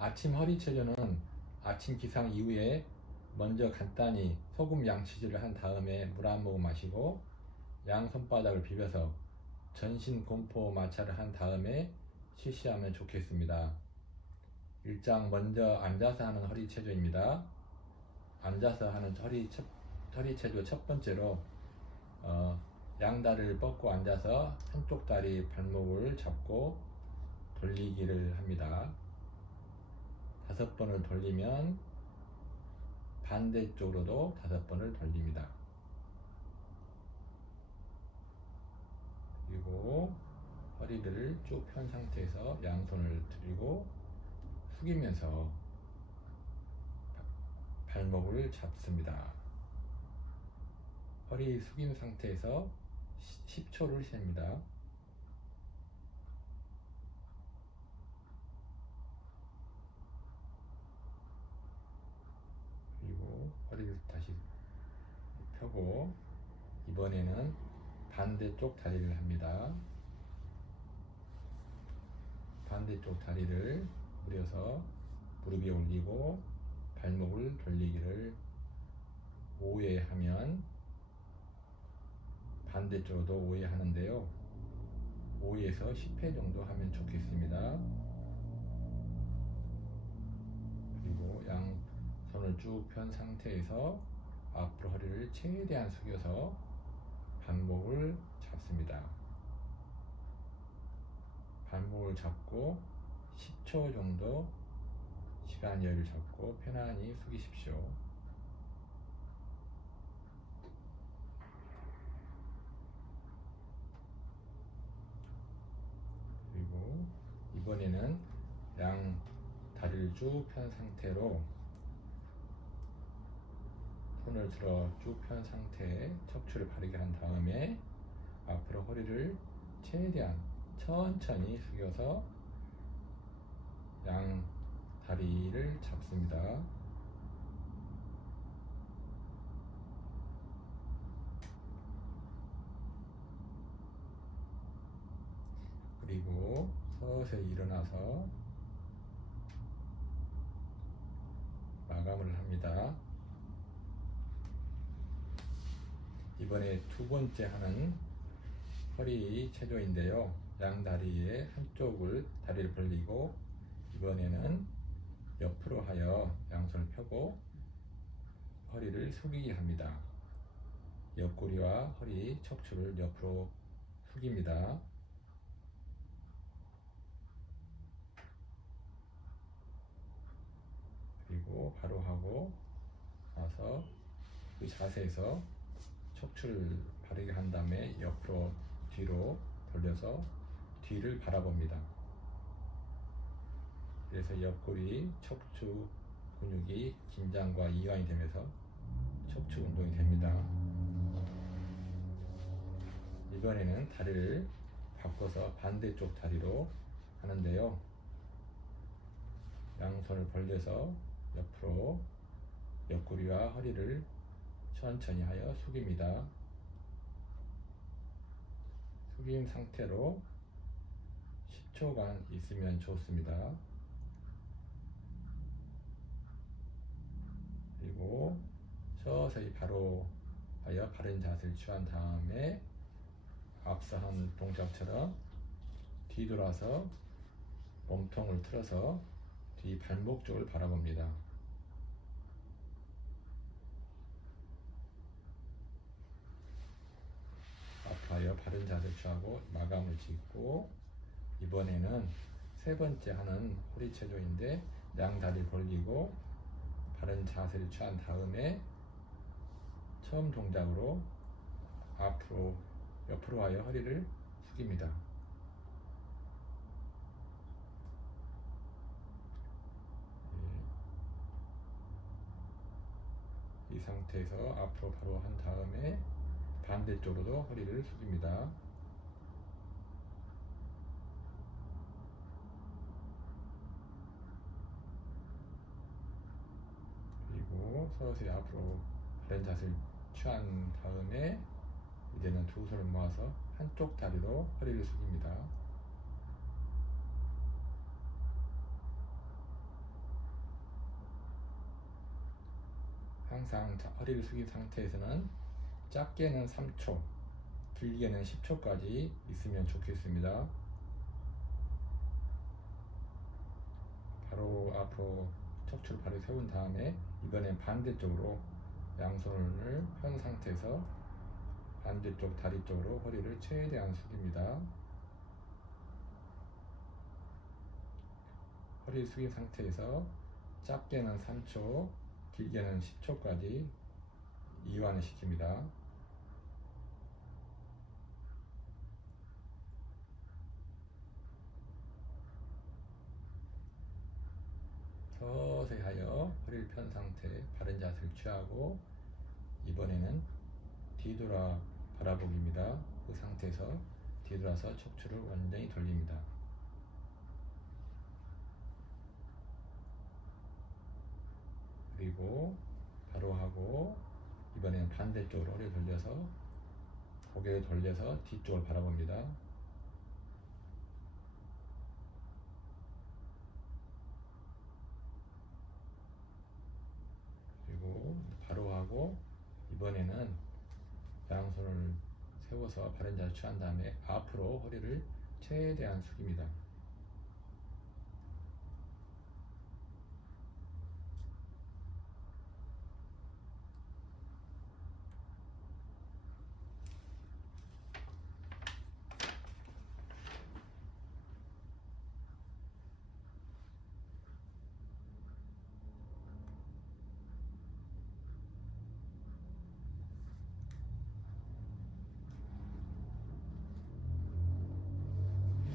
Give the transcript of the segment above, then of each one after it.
아침 허리 체조는 아침 기상 이후에 먼저 간단히 소금 양치질을 한 다음에 물 한 모금 마시고 양 손바닥을 비벼서 전신 공포 마찰을 한 다음에 실시하면 좋겠습니다. 일장 먼저 앉아서 하는 허리 체조입니다. 앉아서 하는 허리 체조 첫 번째로 양다리를 뻗고 앉아서 한쪽 다리 발목을 잡고 돌리기를 합니다. 5번을 돌리면 반대쪽으로도 5번을 돌립니다. 그리고 허리를 쭉 편 상태에서 양손을 들이고 숙이면서 발목을 잡습니다. 허리 숙인 상태에서 10초를 셉니다. 그리고 허리를 다시 펴고 이번에는 반대쪽 다리를 합니다. 반대쪽 다리를 무려서 무릎 위에 올리고 발목을 돌리기를 5회 하면 반대쪽으로도 5회 하는데요. 5회에서 10회 정도 하면 좋겠습니다. 그리고 양 손을 쭉 편 상태에서 앞으로 허리를 최대한 숙여서 발목을 잡습니다. 발목을 잡고 10초 정도 시간 여유를 잡고 편안히 숙이십시오. 그리고 이번에는 양 다리를 쭉 편 상태로 손을 들어 쭉 편 상태에 척추를 바르게 한 다음에 앞으로 허리를 최대한 천천히 숙여서 양 다리를 잡습니다. 그리고 서서히 일어나서 마감을 합니다. 이번에 두 번째 하는 허리 체조인데요. 양 다리의 한쪽을 다리를 벌리고 이번에는 옆으로 하여 양손을 펴고 허리를 숙이게 합니다. 옆구리와 허리, 척추를 옆으로 숙입니다. 그리고 바로 하고 나서 그 자세에서 척추를 바르게 한 다음에 옆으로 뒤로 돌려서 뒤를 바라봅니다. 그래서 옆구리, 척추 근육이 긴장과 이완이 되면서 척추 운동이 됩니다. 이번에는 다리를 바꿔서 반대쪽 다리로 하는데요. 양손을 벌려서 옆으로 옆구리와 허리를 천천히 하여 숙입니다. 숙인 상태로 10초간 있으면 좋습니다. 그리고 서서히 바로 하여 바른 자세를 취한 다음에 앞서 한 동작처럼 뒤돌아서 몸통을 틀어서 뒤 발목 쪽을 바라봅니다. 앞하여 바른 자세를 취하고 마감을 짓고 이번에는 세 번째 하는 허리 체조인데 양다리 벌리고 바른 자세를 취한 다음에 처음 동작으로 앞으로 옆으로 하여 허리를 숙입니다. 이 상태에서 앞으로 바로 한 다음에 반대쪽으로도 허리를 숙입니다. 그리고 서서히 앞으로 바른 자세를 취한 다음에 이제는 두 손을 모아서 한쪽 다리로 허리를 숙입니다. 항상 허리를 숙인 상태에서는 짧게는 3초, 길게는 10초까지 있으면 좋겠습니다. 바로 앞으로 척추를 바로 세운 다음에 이번엔 반대쪽으로 양손을 편 상태에서 반대쪽 다리 쪽으로 허리를 최대한 숙입니다. 허리 숙인 상태에서 짧게는 3초, 길게는 10초까지 이완을 시킵니다. 서서히 하여 허리를 편 상태 바른 자세를 취하고 이번에는 뒤돌아 바라보기입니다. 그 상태에서 뒤돌아서 척추를 완전히 돌립니다. 그리고 바로 하고 이번에는 반대쪽으로 허리를 돌려서 고개를 돌려서 뒤쪽을 바라봅니다. 그리고 바로 하고 이번에는 양손을 세워서 바른 자세를 취한 다음에 앞으로 허리를 최대한 숙입니다.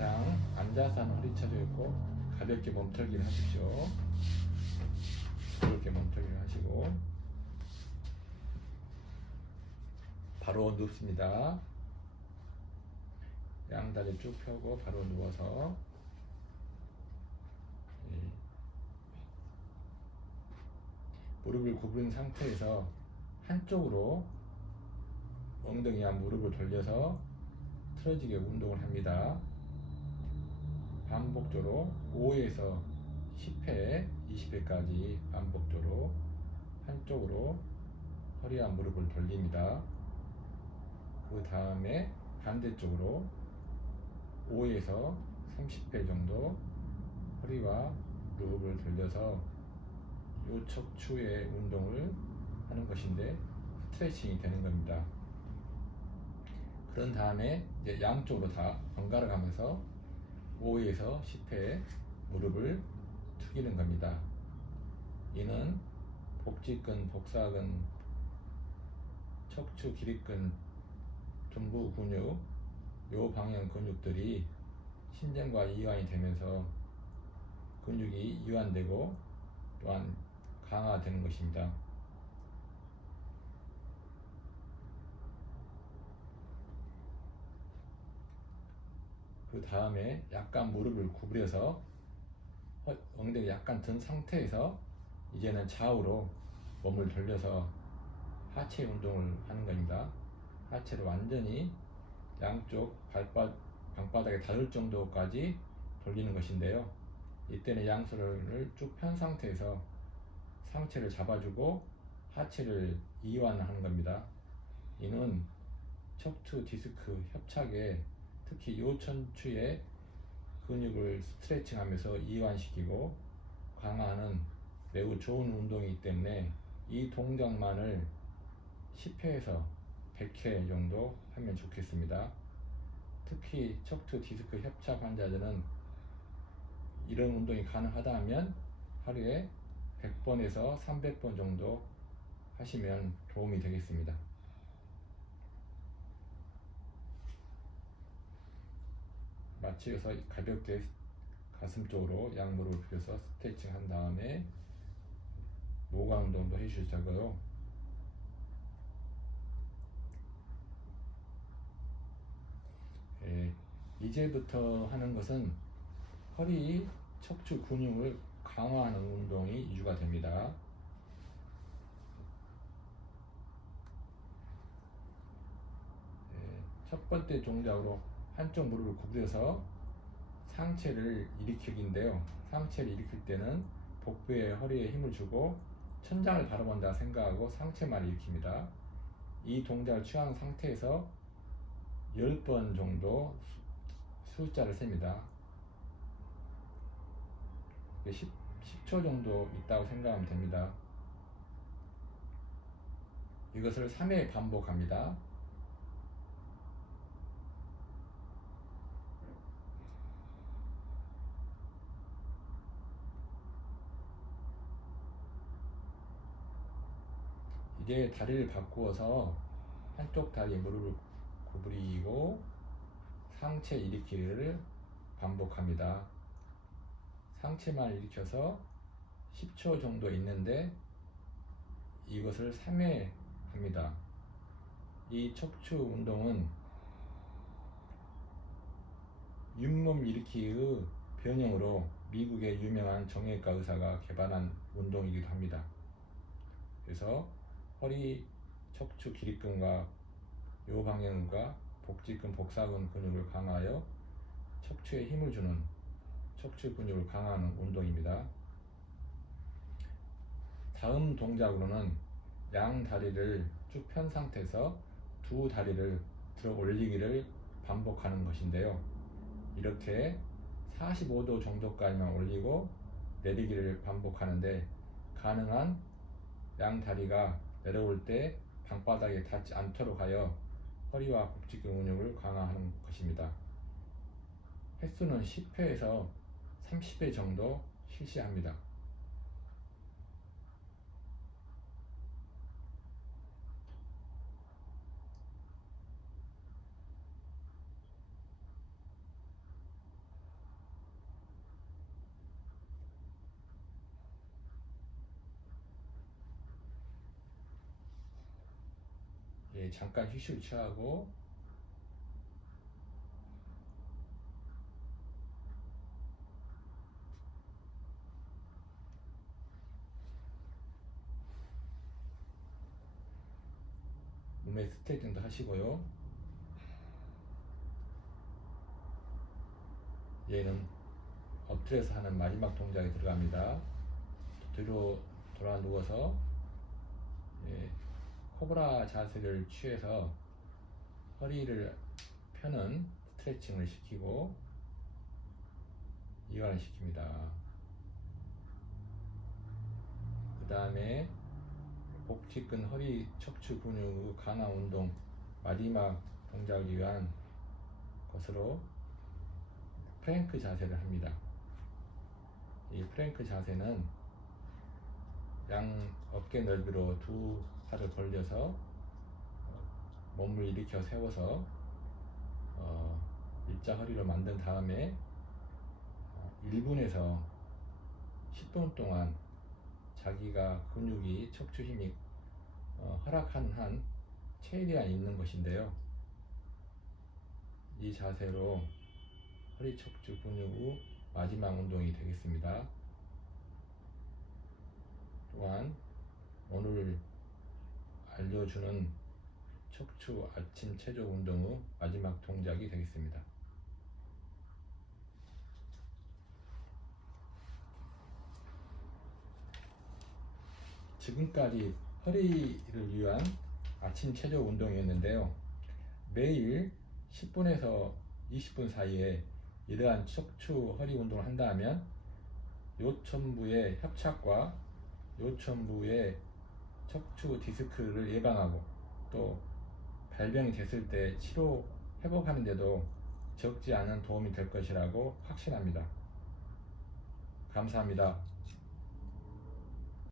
이상 앉아서 하는 허리 쳐져 있고 가볍게 몸털기를 하십시오. 이렇게 몸털기를 하시고 바로 눕습니다. 양다리 쭉 펴고 바로 누워서 무릎을 구부린 상태에서 한쪽으로 엉덩이와 무릎을 돌려서 틀어지게 운동을 합니다. 반복적으로 5에서 10회, 20회까지 반복적으로 한쪽으로 허리와 무릎을 돌립니다. 그 다음에 반대쪽으로 5에서 30회 정도 허리와 무릎을 돌려서 요척추의 운동을 하는 것인데 스트레칭이 되는 겁니다. 그런 다음에 이제 양쪽으로 다 번갈아 가면서 5에서 10회 무릎을 숙이는 겁니다. 이는 복직근, 복사근, 척추 기립근, 둔부 근육, 요 방향 근육들이 신전과 이완이 되면서 근육이 이완되고 또한 강화되는 것입니다. 그 다음에 약간 무릎을 구부려서 엉덩이 약간 든 상태에서 이제는 좌우로 몸을 돌려서 하체 운동을 하는 겁니다. 하체를 완전히 양쪽 방바닥에 닿을 정도까지 돌리는 것인데요. 이때는 양손을 쭉 편 상태에서 상체를 잡아주고 하체를 이완하는 겁니다. 이는 척추 디스크 협착에 특히 요천추의 근육을 스트레칭하면서 이완시키고 강화하는 매우 좋은 운동이기 때문에 이 동작만을 10회에서 100회 정도 하면 좋겠습니다. 특히 척추 디스크 협착 환자들은 이런 운동이 가능하다 하면 하루에 100번에서 300번 정도 하시면 도움이 되겠습니다. 마치어서 가볍게 가슴 쪽으로 양무릎을 펴서 스트레칭 한 다음에 모관 운동도 해주시고요. 이제부터 하는 것은 허리 척추 근육을 강화하는 운동이 이주가 됩니다. 첫 번째 동작으로 한쪽 무릎을 구부려서 상체를 일으키기인데요. 상체를 일으킬 때는 복부에 허리에 힘을 주고 천장을 바라본다 생각하고 상체만 일으킵니다. 이 동작을 취한 상태에서 10번 정도 숫자를 셉니다. 10초 정도 있다고 생각하면 됩니다. 이것을 3회 반복합니다. 이제 다리를 바꾸어서 한쪽 다리에 무릎을 구부리고 상체 일으키기를 반복합니다. 상체만 일으켜서 10초 정도 있는데 이것을 3회 합니다. 이 척추 운동은 윗몸 일으키기의 변형으로 미국의 유명한 정형외과 의사가 개발한 운동이기도 합니다. 그래서 허리 척추 기립근과 요방형근과 복직근 복사근 근육을 강화하여 척추에 힘을 주는 척추 근육을 강화하는 운동입니다. 다음 동작으로는 양 다리를 쭉 편 상태에서 두 다리를 들어 올리기를 반복하는 것인데요. 이렇게 45도 정도까지만 올리고 내리기를 반복하는데 가능한 양 다리가 내려올 때 방바닥에 닿지 않도록 하여 허리와 복직근 근육을 강화하는 것입니다. 횟수는 10회에서 30회 정도 실시합니다. 예, 잠깐 휴식을 취하고 몸의 스트레칭도 하시고요. 얘는 엎드려서 하는 마지막 동작이 들어갑니다. 뒤로 돌아 누워서 코브라 자세를 취해서 허리를 펴는 스트레칭을 시키고 이완을 시킵니다. 그 다음에 복직근 허리 척추 근육 강화 운동 마지막 동작을 위한 것으로 프랭크 자세를 합니다. 이 프랭크 자세는 양 어깨 넓이로 두 팔을 벌려서 몸을 일으켜 세워서 일자 허리로 만든 다음에 1분에서 10분 동안 자기가 근육이 척추 힘이 허락하는 한 최대한 있는 것인데요. 이 자세로 허리 척추 근육 후 마지막 운동이 되겠습니다. 또한 오늘 알려주는 척추 아침 체조 운동 후 마지막 동작이 되겠습니다. 지금까지 허리를 위한 아침 체조 운동이었는데요. 매일 10분에서 20분 사이에 이러한 척추 허리 운동을 한다면 요천부의 협착과 요천부의 척추 디스크를 예방하고 또 발병이 됐을 때 치료 회복하는 데도 적지 않은 도움이 될 것이라고 확신합니다. 감사합니다.